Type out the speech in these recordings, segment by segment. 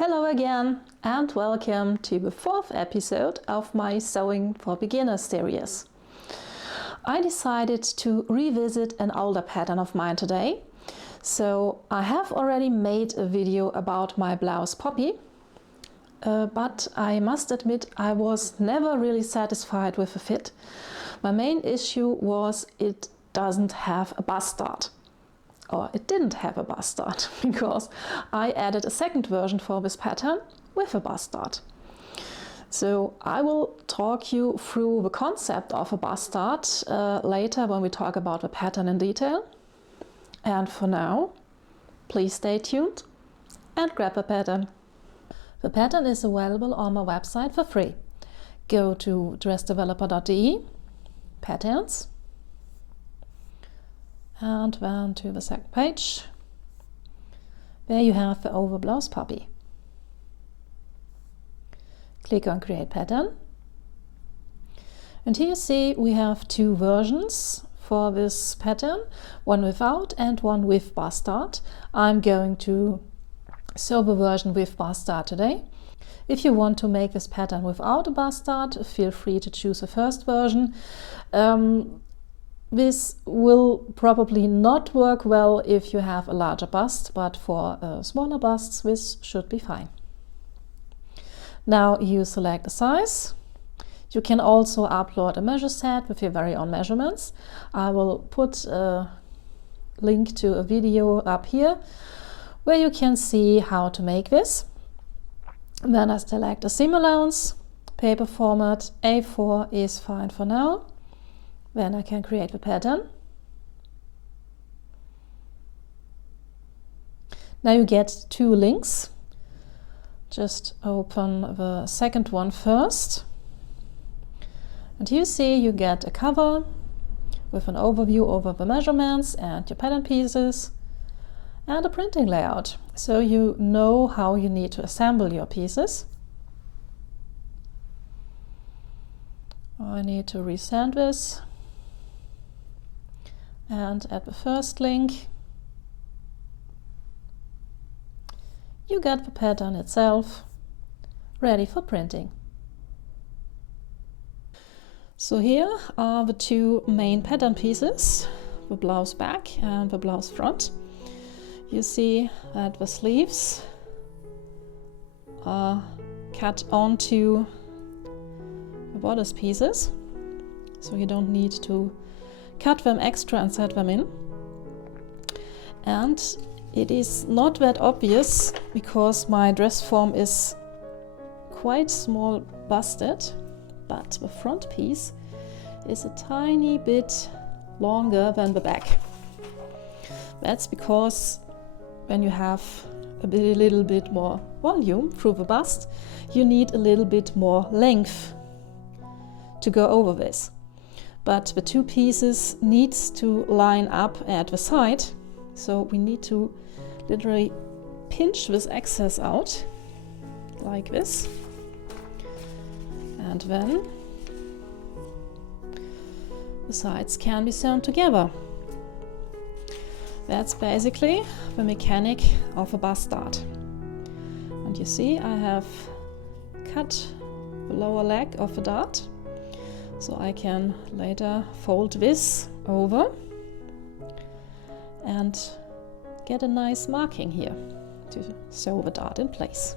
Hello again and welcome to the fourth episode of my Sewing for Beginners series. I decided to revisit an older pattern of mine today. So I have already made a video about my blouse Poppy, but I must admit I was never really satisfied with the fit. My main issue was it doesn't have a bust-dart. Or it didn't have a bust-dart, because I added a second version for this pattern with a bust-dart. So I will talk you through the concept of a bust-dart later when we talk about the pattern in detail. And for now, please stay tuned and grab a pattern. The pattern is available on my website for free. Go to dressdeveloper.de, patterns, and then to the second page, where you have the over blouse Poppy. Click on Create Pattern. And here you see we have two versions for this pattern, one without and one with bust-dart. I'm going to sew the version with bust-dart today. If you want to make this pattern without a bust-dart, feel free to choose the first version. This will probably not work well if you have a larger bust, but for smaller busts this should be fine. Now you select the size. You can also upload a measure set with your very own measurements. I will put a link to a video up here where you can see how to make this. Then I select a seam allowance, paper format, A4 is fine for now. Then I can create the pattern. Now you get two links. Just open the second one first. And here you see you get a cover with an overview over the measurements and your pattern pieces and a printing layout. So you know how you need to assemble your pieces. I need to resend this. And at the first link, you get the pattern itself ready for printing. So here are the two main pattern pieces, the blouse back and the blouse front. You see that the sleeves are cut onto the bodice pieces, so you don't need to cut them extra and set them in. And it is not that obvious because my dress form is quite small busted, but the front piece is a tiny bit longer than the back. That's because when you have a little bit more volume through the bust, you need a little bit more length to go over this. But the two pieces needs to line up at the side, so we need to literally pinch this excess out like this, and then the sides can be sewn together. That's basically the mechanic of a bust-dart. And you see I have cut the lower leg of the dart, so I can later fold this over and get a nice marking here to sew the dart in place.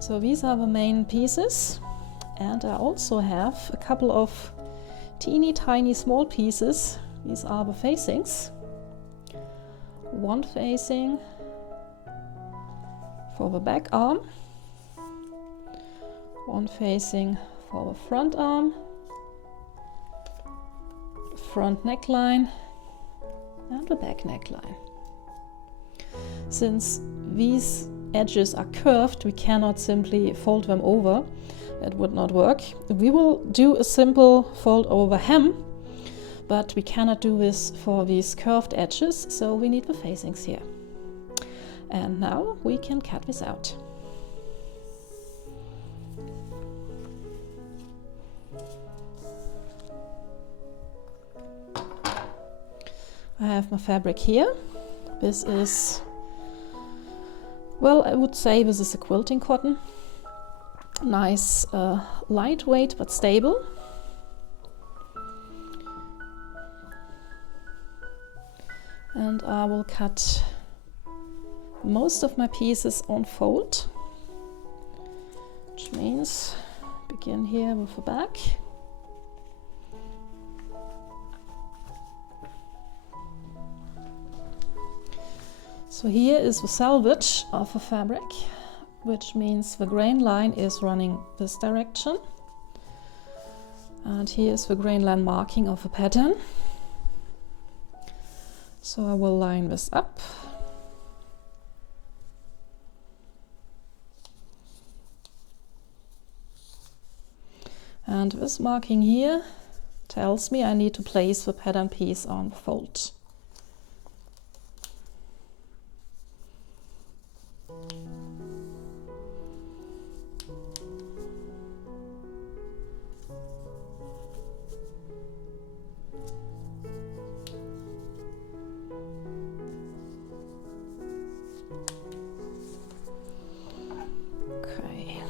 So these are the main pieces, and I also have a couple of teeny tiny small pieces. These are the facings. One facing for the back arm, one facing for the front arm, the front neckline and the back neckline. Since these edges are curved, we cannot simply fold them over. That would not work. We will do a simple fold over hem, but we cannot do this for these curved edges, so we need the facings here. And now we can cut this out. I have my fabric here. This is Well, I would say this is a quilting cotton. Nice, lightweight but stable. And I will cut most of my pieces on fold, which means begin here with the back. So here is the selvage of the fabric, which means the grain line is running this direction. And here is the grain line marking of the pattern. So I will line this up. And this marking here tells me I need to place the pattern piece on the fold. Okay.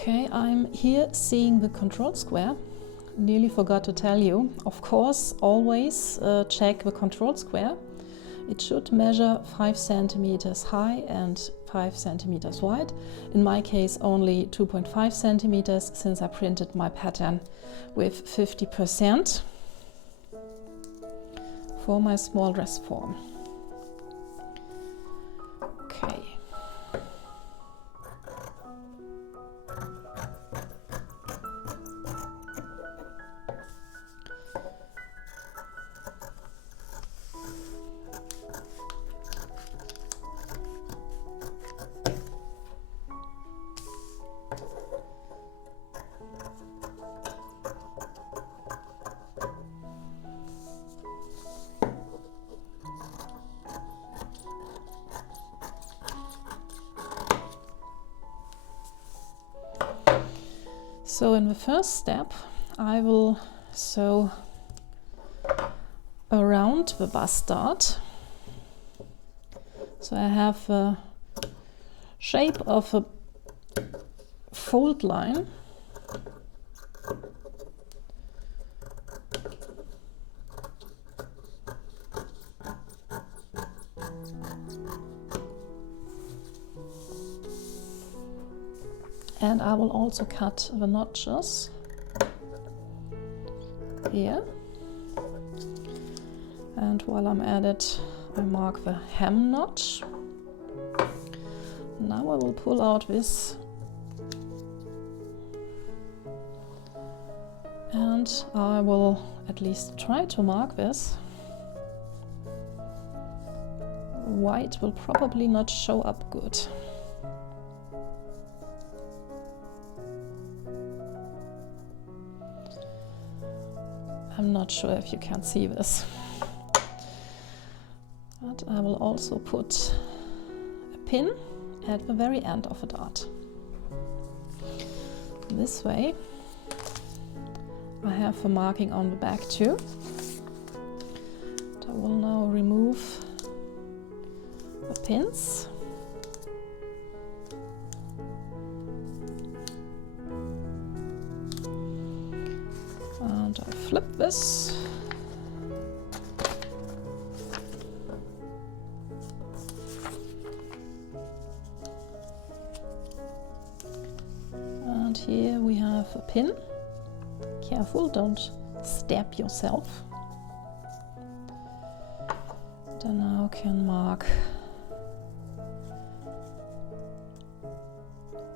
Okay, I'm here seeing the control square. Nearly forgot to tell you, of course, always check the control square. It should measure 5 centimeters high and 5 centimeters wide. In my case, only 2.5 centimeters, since I printed my pattern with 50% for my small dress form. Okay. So in the first step, I will sew around the bust dart. So I have the shape of a fold line. And I will also cut the notches here. And while I'm at it, I mark the hem notch. Now I will pull out this and I will at least try to mark this. White will probably not show up good. I'm not sure if you can see this, but I will also put a pin at the very end of a dart. This way I have the marking on the back too. I will now remove the pins. And I flip this. And here we have a pin. Careful, don't stab yourself. Then now can mark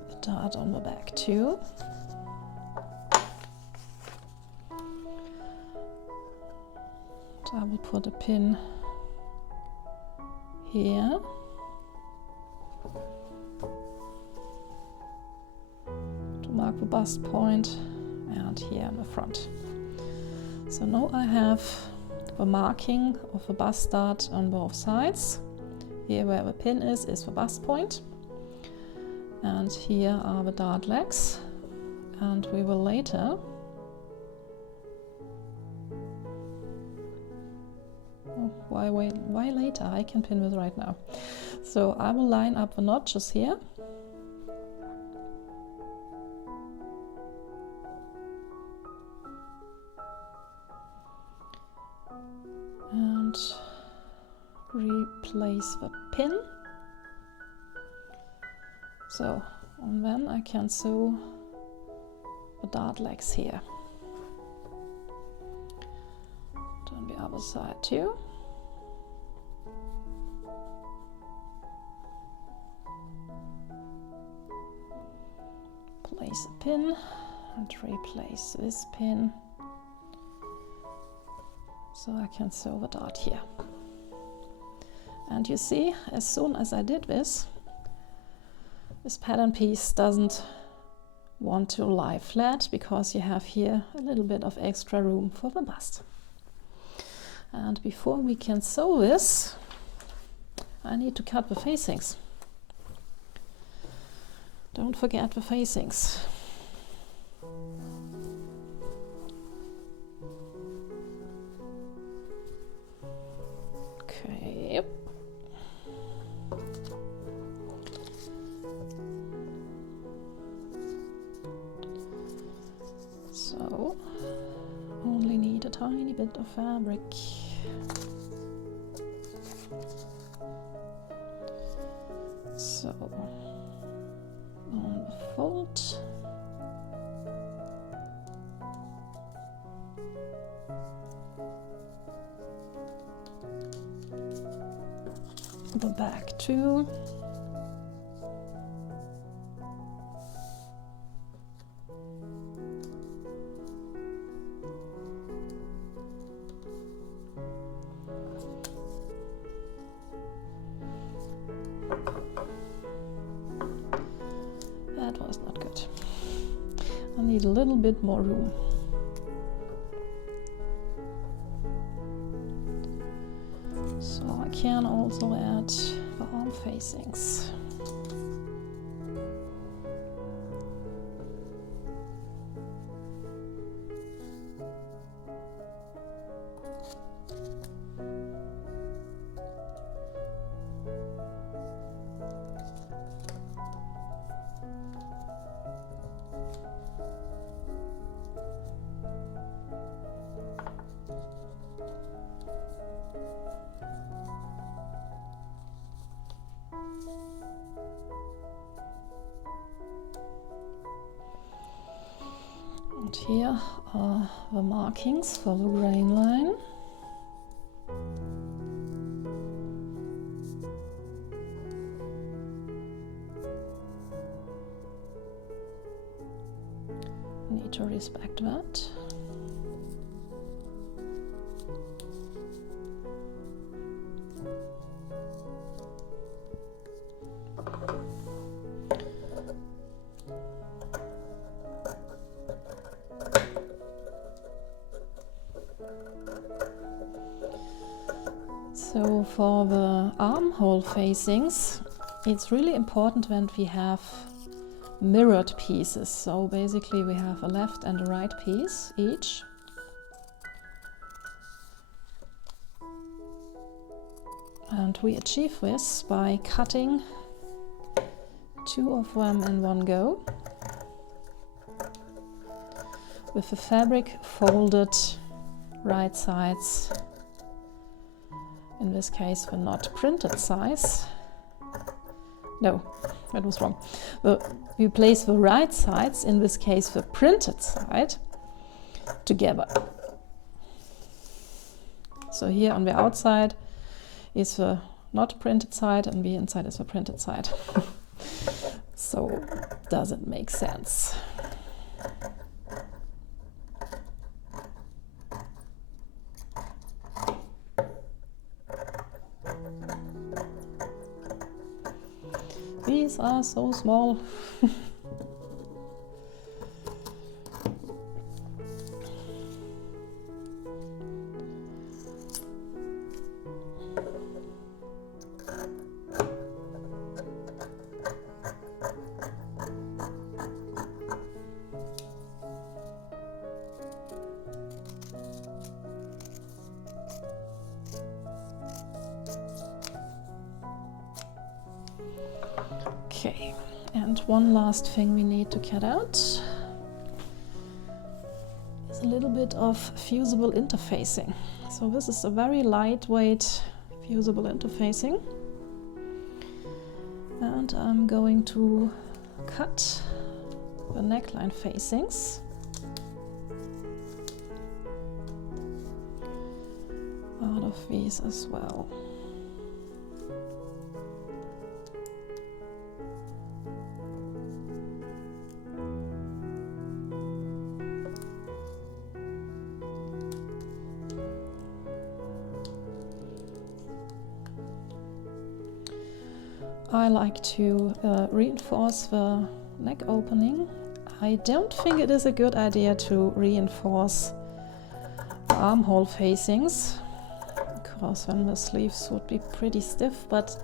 the dart on the back too. I will put a pin here. To mark the bust point, and here in the front. So now I have the marking of the bust dart on both sides. Here where the pin is the bust point, and here are the dart legs, and we will later why later? I can pin this right now. So I will line up the notches here. And replace the pin. So, and then I can sew the dart legs here. On the other side too. Place a pin and replace this pin, so I can sew the dart here. And you see, as soon as I did this pattern piece doesn't want to lie flat, because you have here a little bit of extra room for the bust. And before we can sew this, I need to cut the facings. Don't forget the facings. Okay. So, only need a tiny bit of fabric. So, on the fold, the back too. That was not good. I need a little bit more room. So I can also add the arm facings. And here are the markings for the grain line. Need to respect that. So for the armhole facings, it's really important when we have mirrored pieces. So basically we have a left and a right piece each. And we achieve this by cutting 2 of them in one go, with the fabric folded right sides, in this case the not printed size. No, that was wrong. We place the right sides, in this case the printed side, together. So here on the outside is the not printed side and the inside is the printed side. So does it make sense? These are so small. Okay, and one last thing we need to cut out is a little bit of fusible interfacing. So this is a very lightweight fusible interfacing, and I'm going to cut the neckline facings out of these as well. I like to reinforce the neck opening. I don't think it is a good idea to reinforce the armhole facings, because then the sleeves would be pretty stiff, but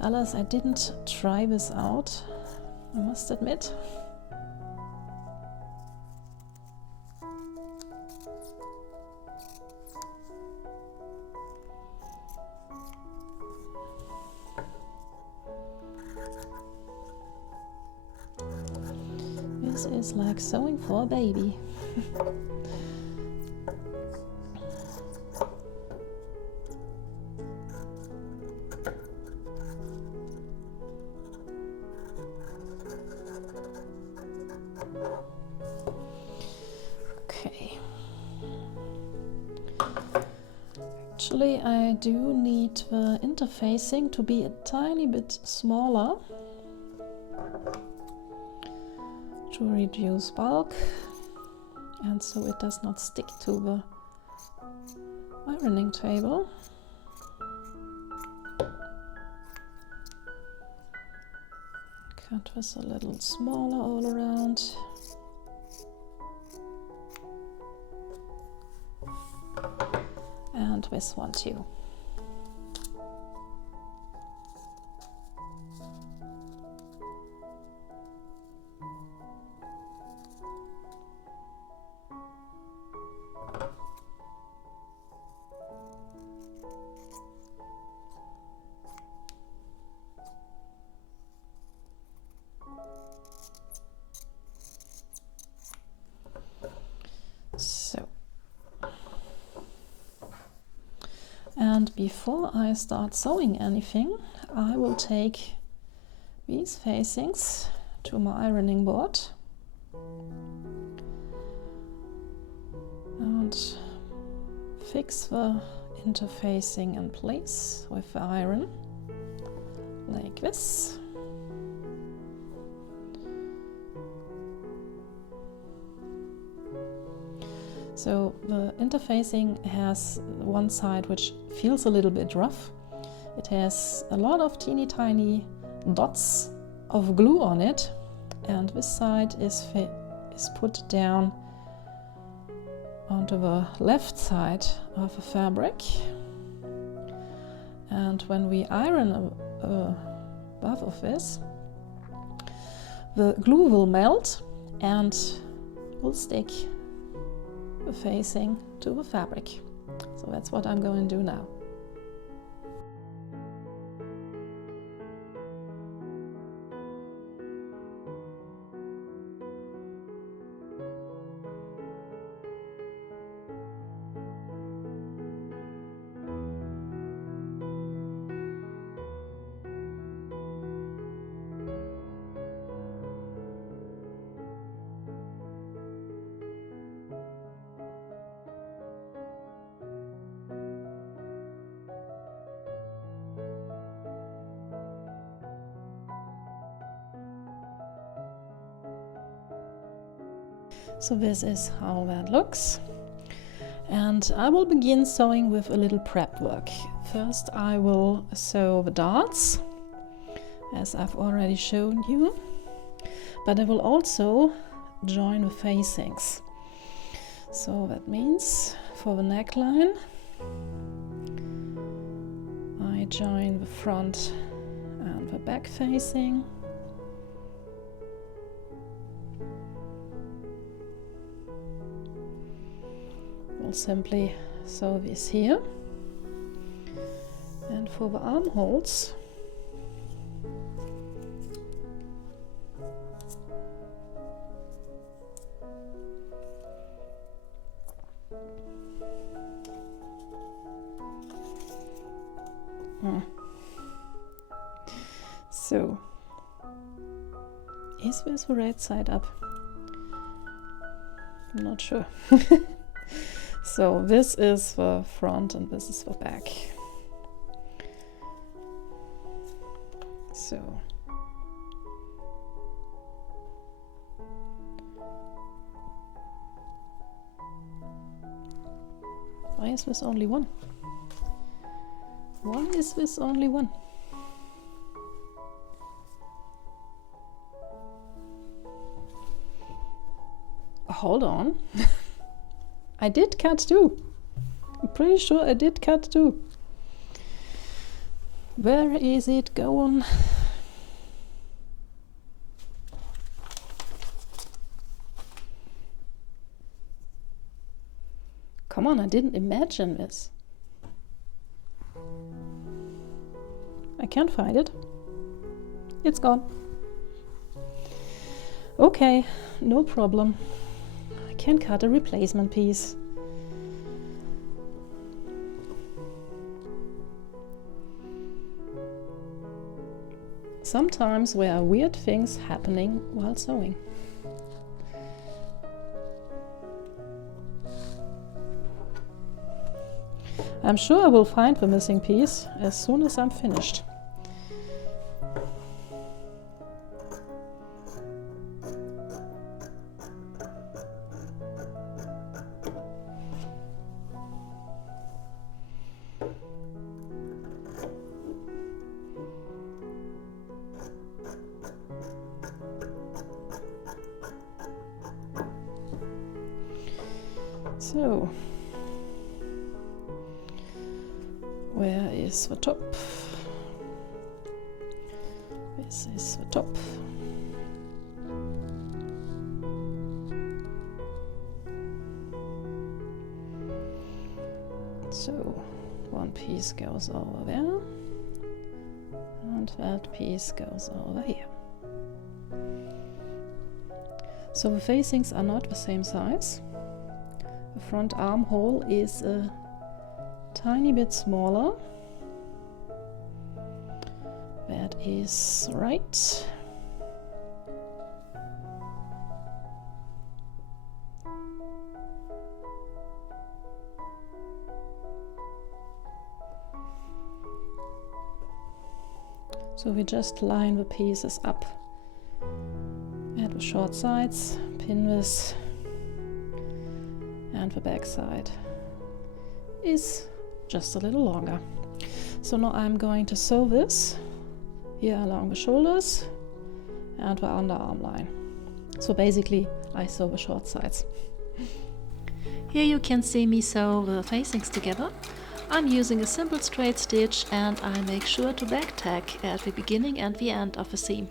alas, I didn't try this out, I must admit. This is like sewing for a baby. Okay. Actually, I do need the interfacing to be a tiny bit smaller to reduce bulk, and so it does not stick to the ironing table. Cut this a little smaller all around. And this one too. And before I start sewing anything, I will take these facings to my ironing board and fix the interfacing in place with the iron, like this. So the interfacing has one side which feels a little bit rough. It has a lot of teeny tiny dots of glue on it, and this side is put down onto the left side of the fabric. And when we iron above of this, the glue will melt and will stick the facing to the fabric. So that's what I'm going to do now. So this is how that looks. And I will begin sewing with a little prep work. First I will sew the darts, as I've already shown you, but I will also join the facings. So that means for the neckline I join the front and the back facing. We'll simply sew this here, and for the armholes so is this the right side up? I'm not sure. So this is the front and this is the back. So why is this only one? Why is this only one? Hold on. I did cut two. I'm pretty sure I did cut two. Where is it going? Come on, I didn't imagine this. I can't find it. It's gone. Okay, no problem. I can cut a replacement piece. Sometimes there are weird things happening while sewing. I'm sure I will find the missing piece as soon as I'm finished. So, where is the top? This is the top. So, one piece goes over there, and that piece goes over here. So the facings are not the same size. The front armhole is a tiny bit smaller. That is right. So we just line the pieces up at the short sides, pin this, and the back side is just a little longer. So now I'm going to sew this here along the shoulders and the underarm line. So basically I sew the short sides. Here you can see me sew the facings together. I'm using a simple straight stitch and I make sure to back tack at the beginning and the end of the seam.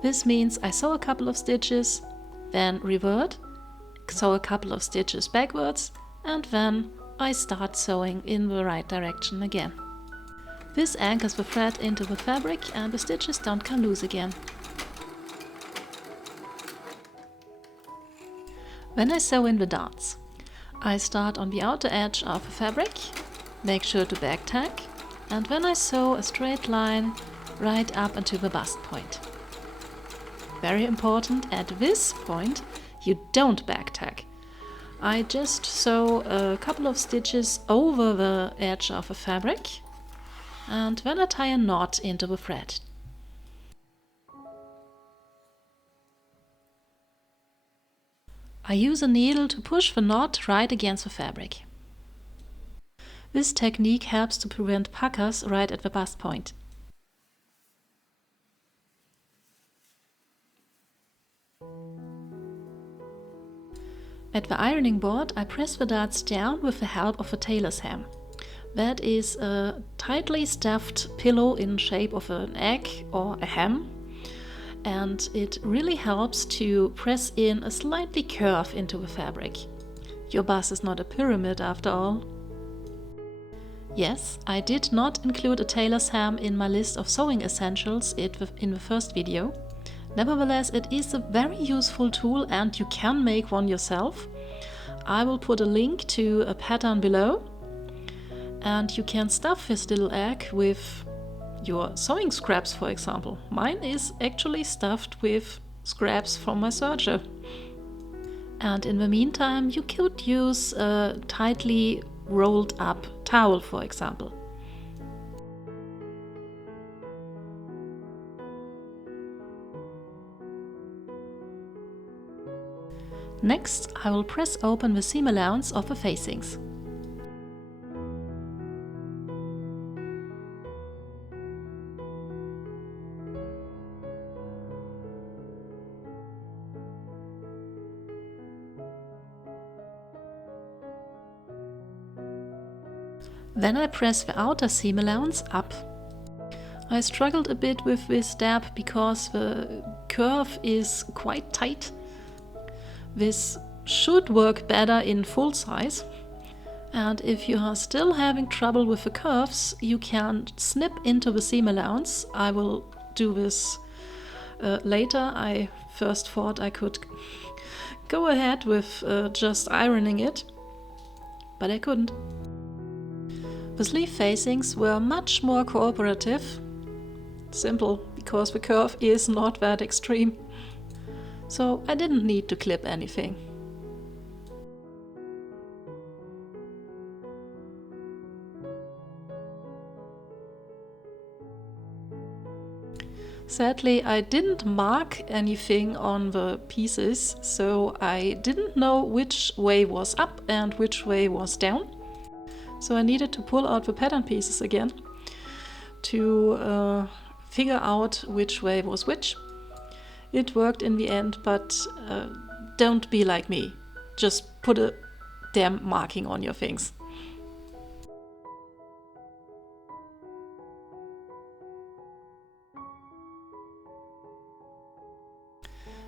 This means I sew a couple of stitches, then revert, sew a couple of stitches backwards, and then I start sewing in the right direction again. This anchors the thread into the fabric and the stitches don't come loose again. When I sew in the darts, I start on the outer edge of the fabric, make sure to back tack, and then I sew a straight line right up until the bust point. Very important, at this point you don't back tack. I just sew a couple of stitches over the edge of the fabric and then I tie a knot into the thread. I use a needle to push the knot right against the fabric. This technique helps to prevent puckers right at the bust point. At the ironing board, I press the darts down with the help of a tailor's ham. That is a tightly stuffed pillow in shape of an egg or a ham, and it really helps to press in a slightly curve into the fabric. Your bust is not a pyramid after all. Yes, I did not include a tailor's ham in my list of sewing essentials in the first video. Nevertheless, it is a very useful tool and you can make one yourself. I will put a link to a pattern below, and you can stuff this little egg with your sewing scraps, for example. Mine is actually stuffed with scraps from my serger. And in the meantime, you could use a tightly rolled up towel, for example. Next, I will press open the seam allowance of the facings. Then I press the outer seam allowance up. I struggled a bit with this step because the curve is quite tight. This should work better in full size. And if you are still having trouble with the curves, you can snip into the seam allowance. I will do this later. I first thought I could go ahead with just ironing it, but I couldn't. The sleeve facings were much more cooperative. Simple, because the curve is not that extreme. So I didn't need to clip anything. Sadly, I didn't mark anything on the pieces, so I didn't know which way was up and which way was down. So I needed to pull out the pattern pieces again to figure out which way was which. It worked in the end, but don't be like me. Just put a damn marking on your things.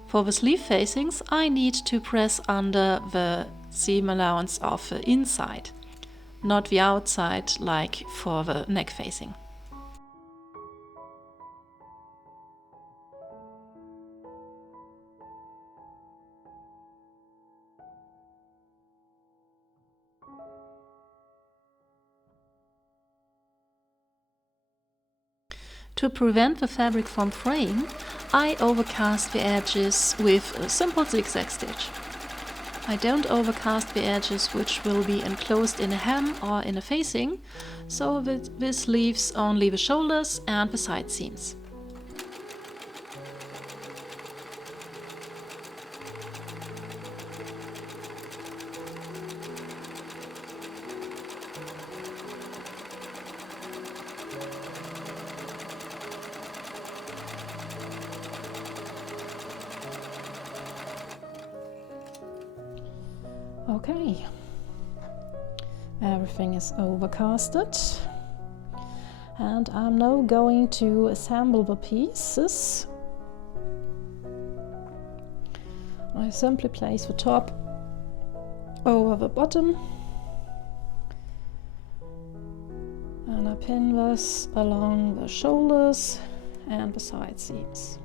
For the sleeve facings, I need to press under the seam allowance of the inside, not the outside like for the neck facing. To prevent the fabric from fraying, I overcast the edges with a simple zigzag stitch. I don't overcast the edges which will be enclosed in a hem or in a facing, so this leaves only the shoulders and the side seams. Okay, Everything is overcasted. And I'm now going to assemble the pieces. I simply place the top over the bottom and I pin this along the shoulders and the side seams.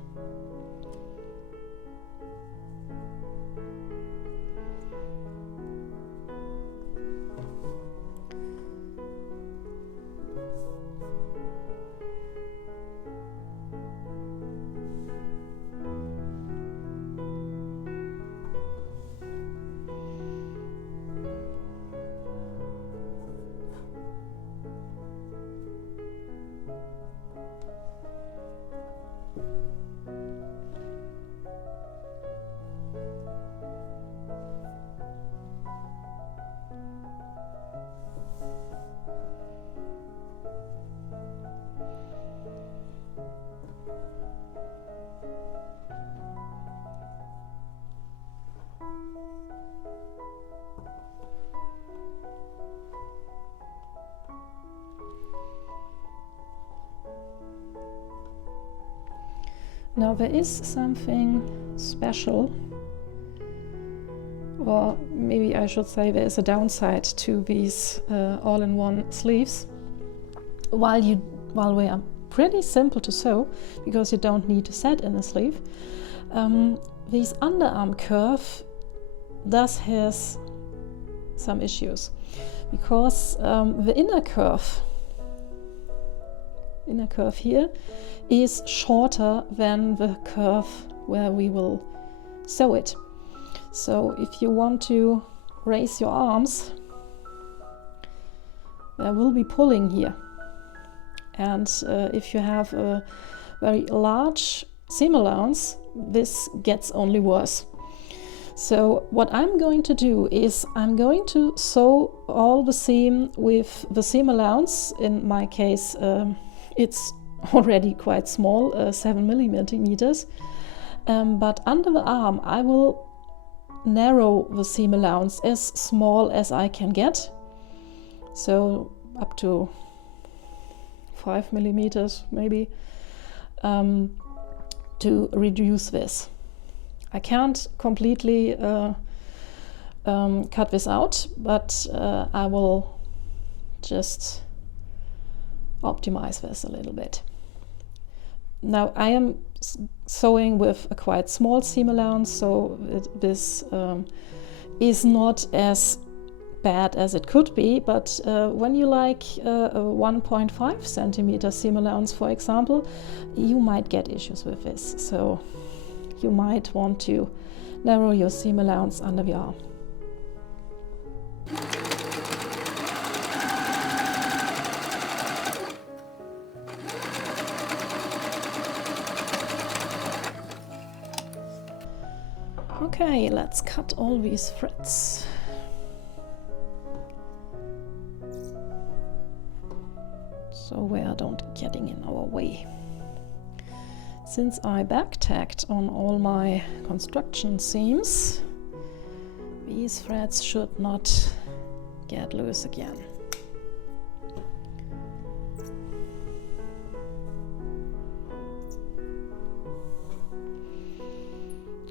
Now there is something special, or maybe I should say there is a downside to these all-in-one sleeves. While they are pretty simple to sew, because you don't need to set in a sleeve, this underarm curve does has some issues, because the inner curve here is shorter than the curve where we will sew it. So if you want to raise your arms, there will be pulling here. And if you have a very large seam allowance, this gets only worse. So what I'm going to do is I'm going to sew all the seam with the seam allowance. In my case, it's already quite small, 7 millimeters. But under the arm, I will narrow the seam allowance as small as I can get. So up to 5 millimeters maybe, to reduce this. I can't completely cut this out, but I will just optimize this a little bit. Now I am sewing with a quite small seam allowance, so this is not as bad as it could be, but when you like a 1.5 centimeter seam allowance, for example, you might get issues with this. So you might want to narrow your seam allowance under the arm. Okay, let's cut all these threads. So they don't getting in our way. Since I back tacked on all my construction seams, these threads should not get loose again.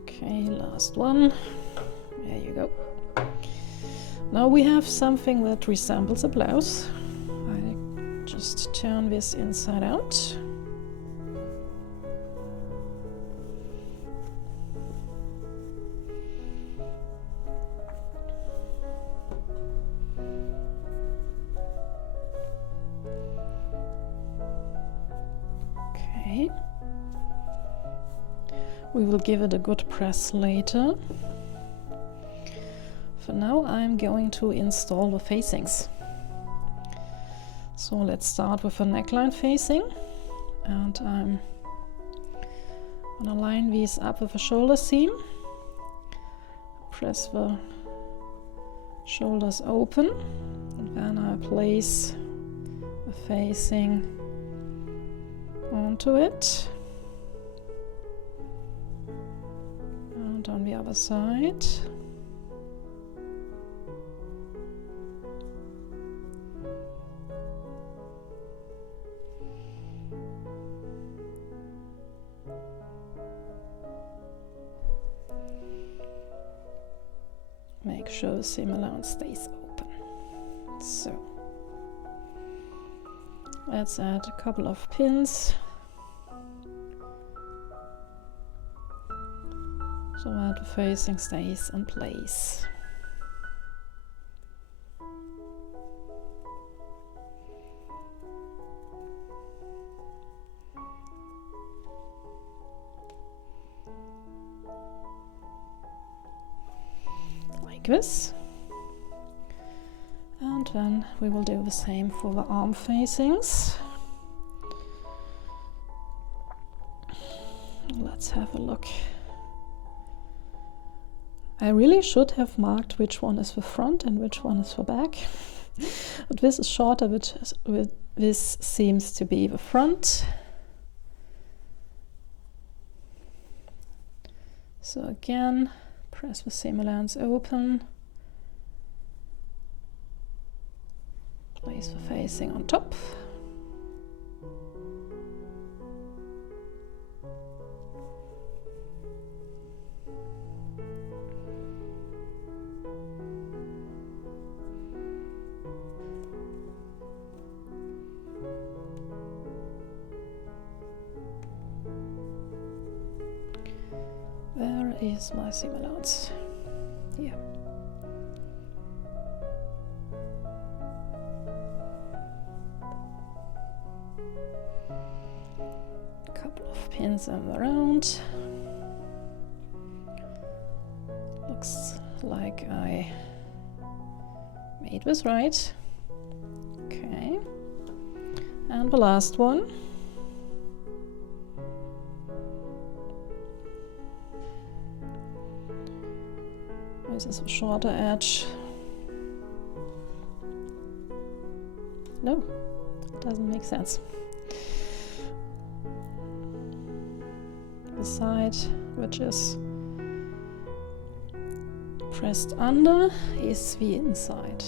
Okay, last one. There you go. Now we have something that resembles a blouse. I just turn this inside out. Okay. We will give it a good press later. For now, I'm going to install the facings. So let's start with a neckline facing, and I'm gonna line these up with a shoulder seam. Press the shoulders open, and then I place the facing onto it. And on the other side. make sure the seam allowance stays open. So let's add a couple of pins so that the facing stays in place. Like this. And then we will do the same for the arm facings. Let's have a look. I really should have marked which one is the front and which one is the back. But this is shorter, this seems to be the front. So again, press the seam allowance open. Place the facing on top. Where is my seam allowance? Here. Couple of pins around. Looks like I made this right. Okay. And the last one. This is a shorter edge. No, it doesn't make sense. The side which is pressed under is the inside.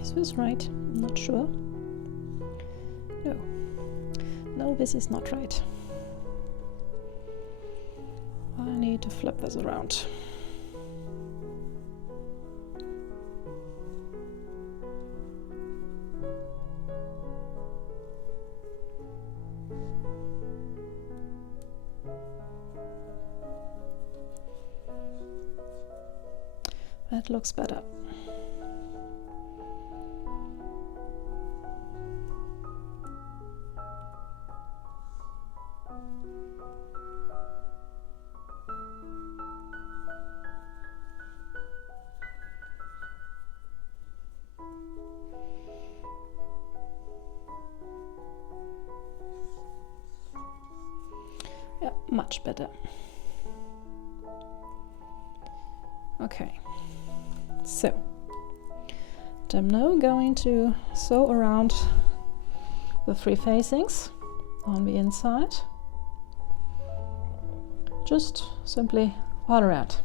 Is this right? I'm not sure. No. No, this is not right. I need to flip this around. That looks better. Yeah, much better. Okay, so I'm now going to sew around the three facings on the inside, just simply all around.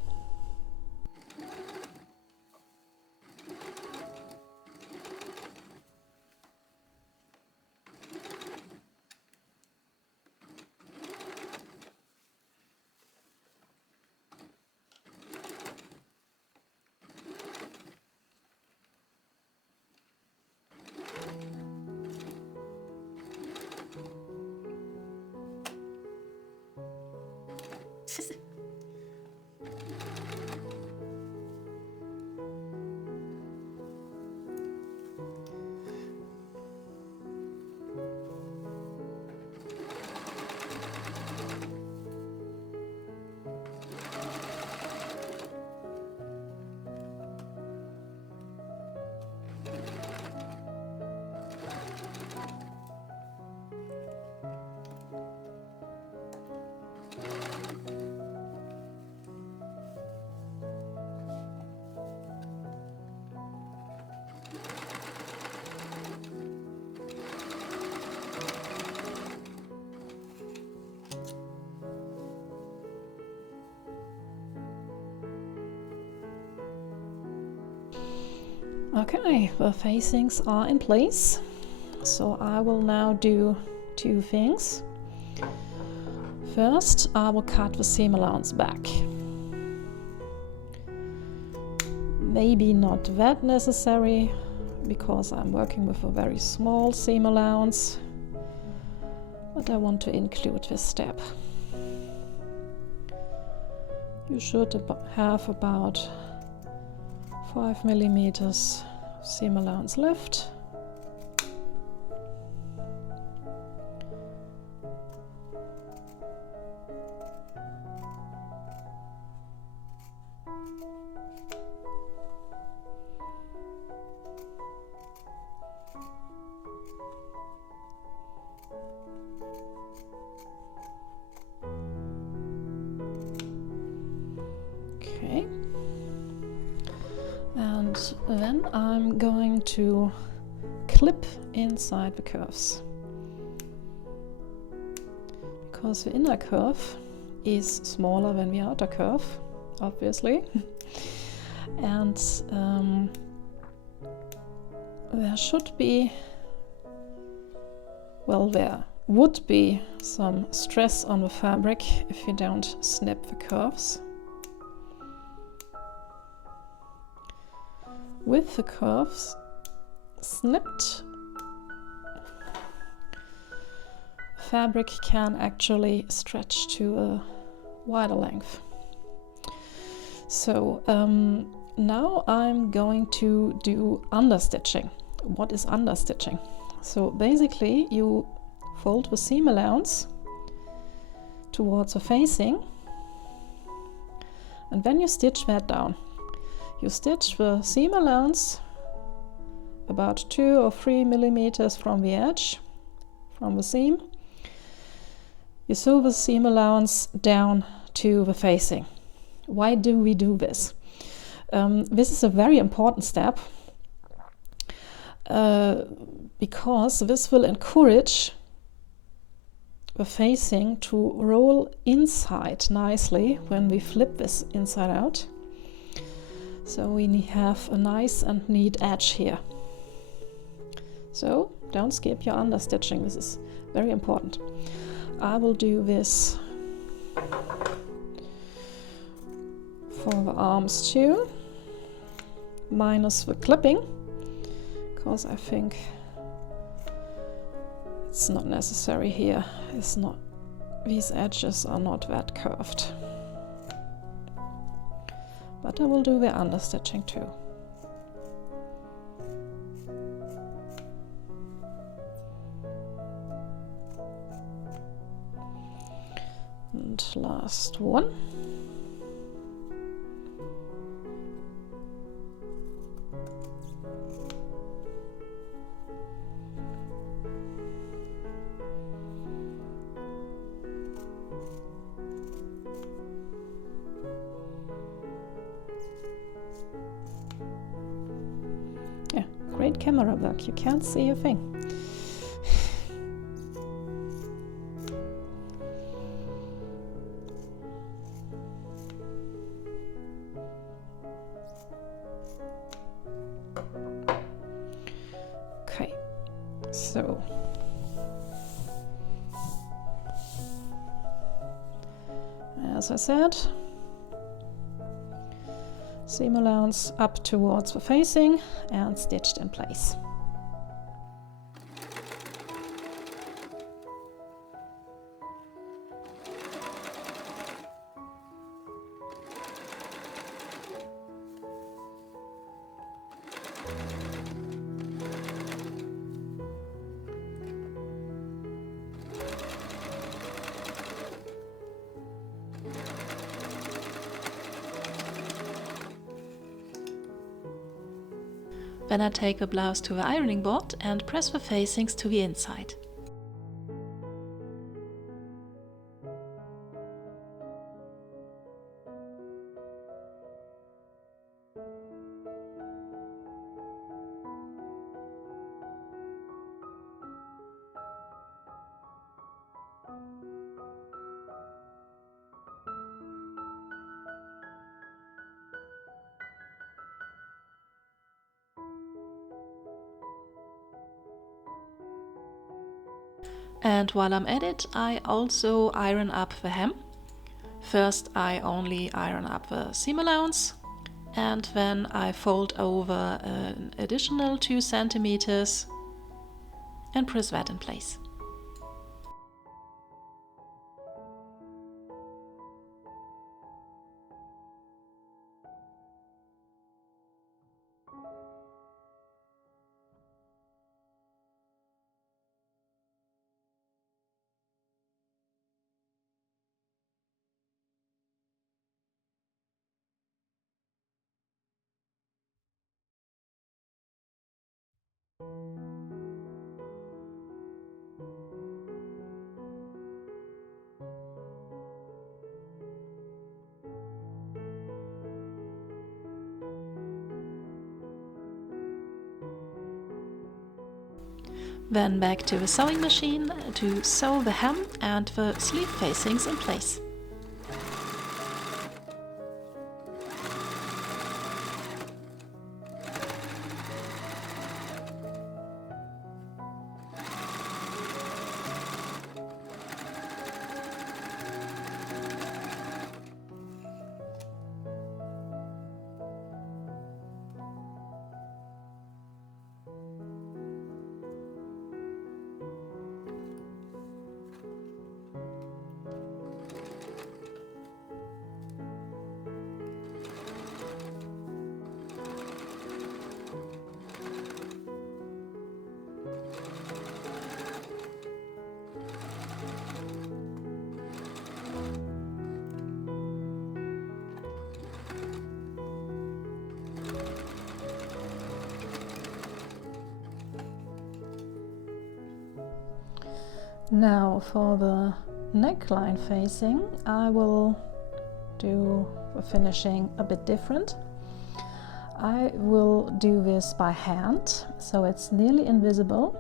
Okay, the facings are in place. So I will now do two things. First, I will cut the seam allowance back. Maybe not that necessary, because I'm working with a very small seam allowance, but I want to include this step. You should have about 5 millimeters seam allowance left. Okay, and then I'm going to clip inside the curves, because the inner curve is smaller than the outer curve, obviously. And there should be, well, there would be some stress on the fabric if you don't snip the curves. With the curves snipped, fabric can actually stretch to a wider length. So now I'm going to do understitching. What is understitching? So basically you fold the seam allowance towards the facing, and then you stitch that down. You stitch the seam allowance about 2 or 3 millimeters from the edge, from the seam. You sew the seam allowance down to the facing. Why do we do this? This is a very important step because this will encourage the facing to roll inside nicely when we flip this inside out. So we have a nice and neat edge here. So don't skip your understitching, this is very important. I will do this for the arms too, minus the clipping, because I think it's not necessary here. It's not, these edges are not that curved. But I will do the understitching too. And last one. Yeah, great camera work, you can't see a thing. Okay, so as I said, seam allowance up towards the facing and stitched in place. Then I take the blouse to the ironing board and press the facings to the inside. And while I'm at it, I also iron up the hem. First I only iron up the seam allowance, and then I fold over an additional 2 centimeters and press that in place. Then back to the sewing machine to sew the hem and the sleeve facings in place. Now for the neckline facing, I will do the finishing a bit different. I will do this by hand, so it's nearly invisible.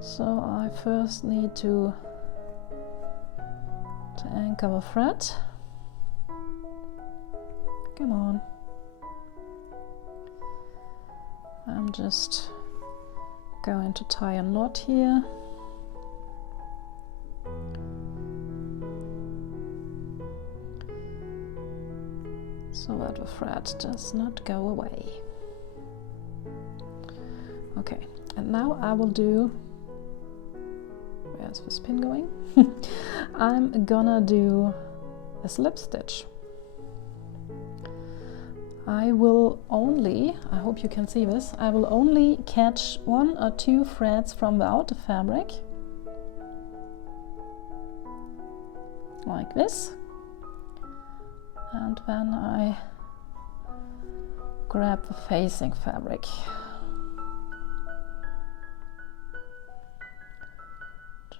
So I first need to anchor the thread. Come on. I'm just going to tie a knot here. So that the thread does not go away. Okay, and now I will do, where's the spin going? I'm gonna do a slip stitch. I will only, I hope you can see this, I will only catch 1 or 2 threads from the outer fabric, like this, and then I grab the facing fabric.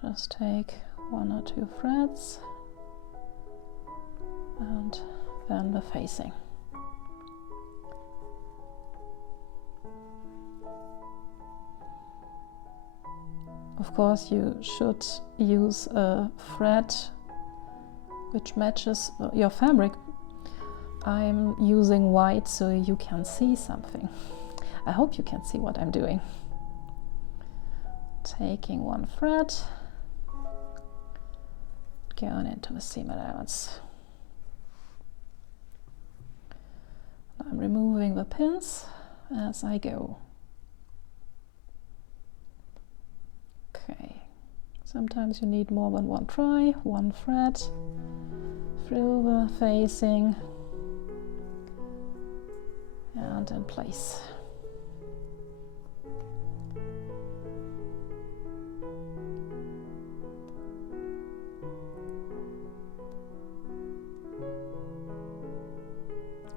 Just take 1 or 2 threads and then the facing. Of course, you should use a thread which matches your fabric. I'm using white so you can see something. I hope you can see what I'm doing. Taking 1 thread, going into the seam allowance. I'm removing the pins as I go. Okay, sometimes you need more than 1 try, 1 thread through the facing and in place.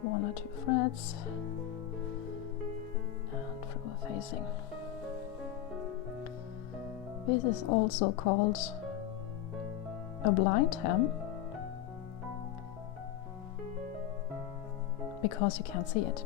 One or 2 threads and through the facing. This is also called a blind hem because you can't see it.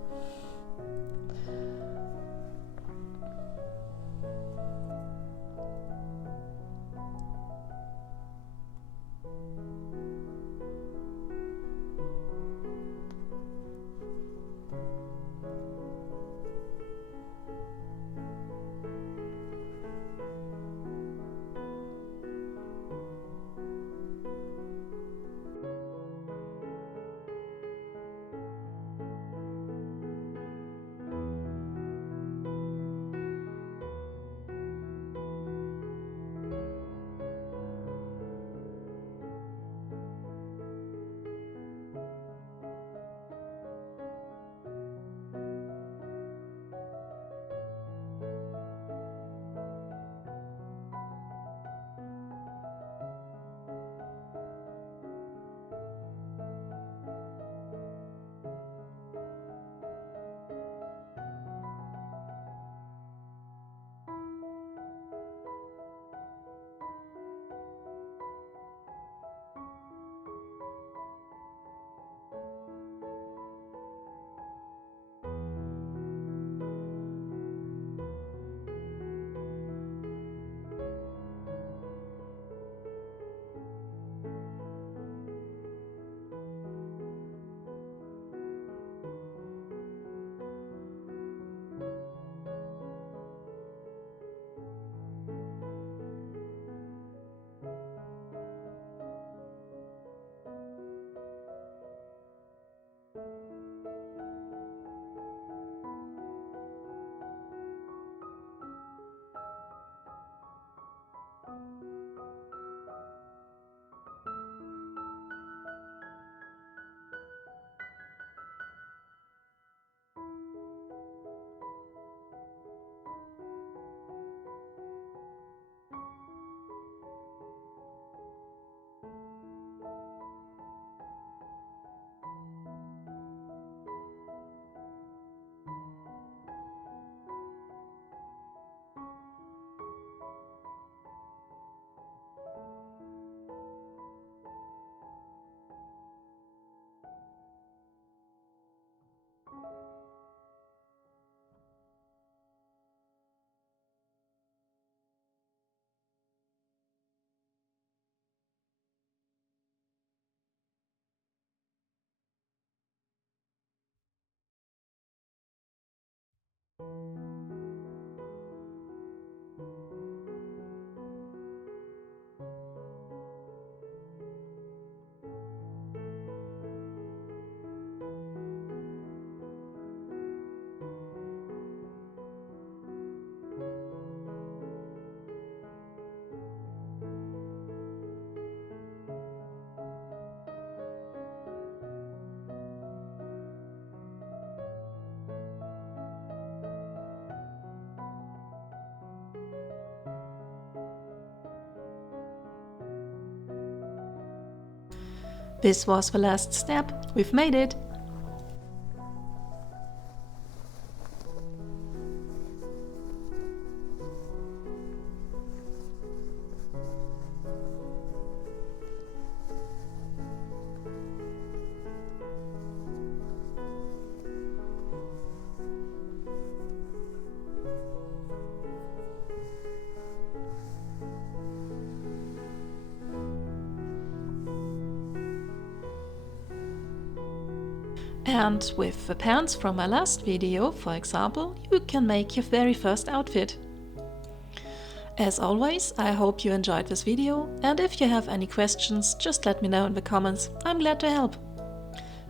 This was the last step. We've made it! And with the pants from my last video, for example, you can make your very first outfit. As always, I hope you enjoyed this video, and if you have any questions, just let me know in the comments. I'm glad to help.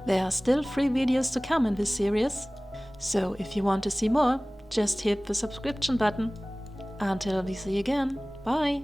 There are still 3 videos to come in this series, so if you want to see more, just hit the subscription button. Until we see you again, bye!